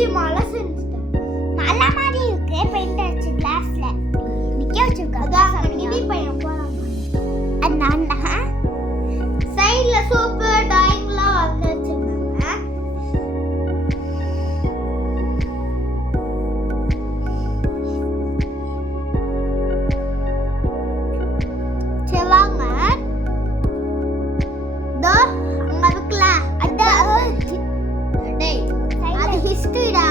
வச்சு மலை செஞ்சுட்டேன். மலை மாதிரி இருக்கு பெயிண்ட் அடிச்சு கிளாஸ்ல நிக்க வச்சிருக்காங்க. அதான் நிதி பையன் போறாங்க. அண்ணா சைடுல சோப்பு டாயிங்லாம் வந்து வச்சிருக்காங்க. செவாங்க தோ அங்க இருக்குல அட டேய் அது ஹிஸ்டரிடா.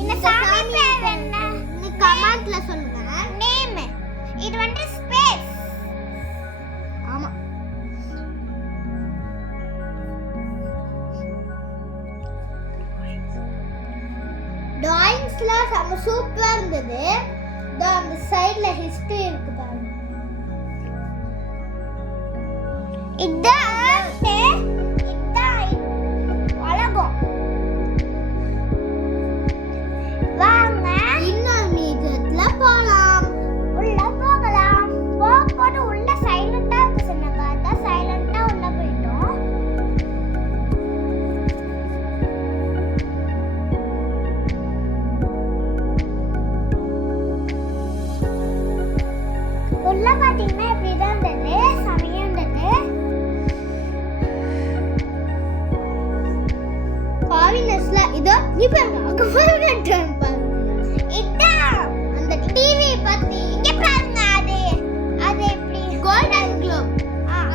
இந்த சாமி பேர் என்ன நீ கமெண்ட்ல சொல்லுங்க. நேம் இது வந்து ஸ்பேஸ். ஆமா டிராயிங்ஸ்ல செம சூப்பரா இருந்தது. தோ அந்த சைடுல ஹிஸ்டரி இருக்கு பாருங்க. இதான் உலகம். வாங்க இன்னொரு மீட்டர்ல போலாம். உள்ள போகலாம். போக உள்ள சைலண்டா இருக்கு சொன்னாங்க. அதான் சைலண்டா உள்ள போயிட்டோம். உள்ள பாத்தீங்கன்னா இப்படிதான் இருந்தது. செமையா இருந்தது. ஃபாரினர்ஸ்ல இதோ நீ பாருங்க அங்க பாருங்க. இதான் அந்த டிவி பத்தி இங்க பாருங்க. அது எப்படி கோல்டன் குளோப்.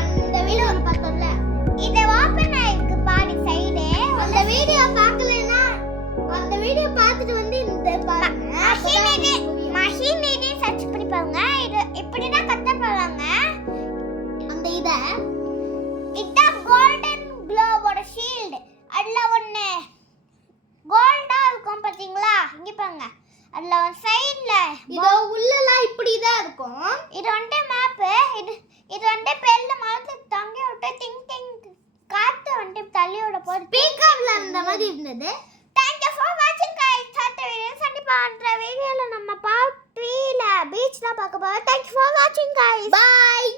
அந்த வீடியோ பார்த்தோம்ல இது ஓபன் ஆயிருக்கு பாடி சைடு. அந்த வீடியோ பார்க்கலனா அந்த வீடியோ பார்த்துட்டு வந்து இந்த பாருங்க. மஹினேடி சர்ச் பண்ணி பாருங்க. இது இப்படி தான் கத்த போறாங்க. அந்த இதான் கோல்டன் குளோபோட ஷீல்ட். அதுல ஒண்ணு கோல்டா இருக்கும் பாத்தீங்களா? இங்க பாருங்க. அதுல ஒரு சைடுல இதோ உள்ளலாம் இப்படி தான் இருக்கும். இது வந்து மேப். இது வந்து பெல்ல மரத்துல தங்கி விட்டு டிங் காத்து வந்து தள்ளி விட போகுது. ஸ்பீக்கர்ல அந்த மாதிரி இருந்தது. Thank you for watching guys. அடுத்த வீடியோ கண்டிப்பா அந்த வீடியோல நம்ம பார்ட் 3ல பீச் தான் பார்க்க போறோம். Thank you for watching guys. Bye.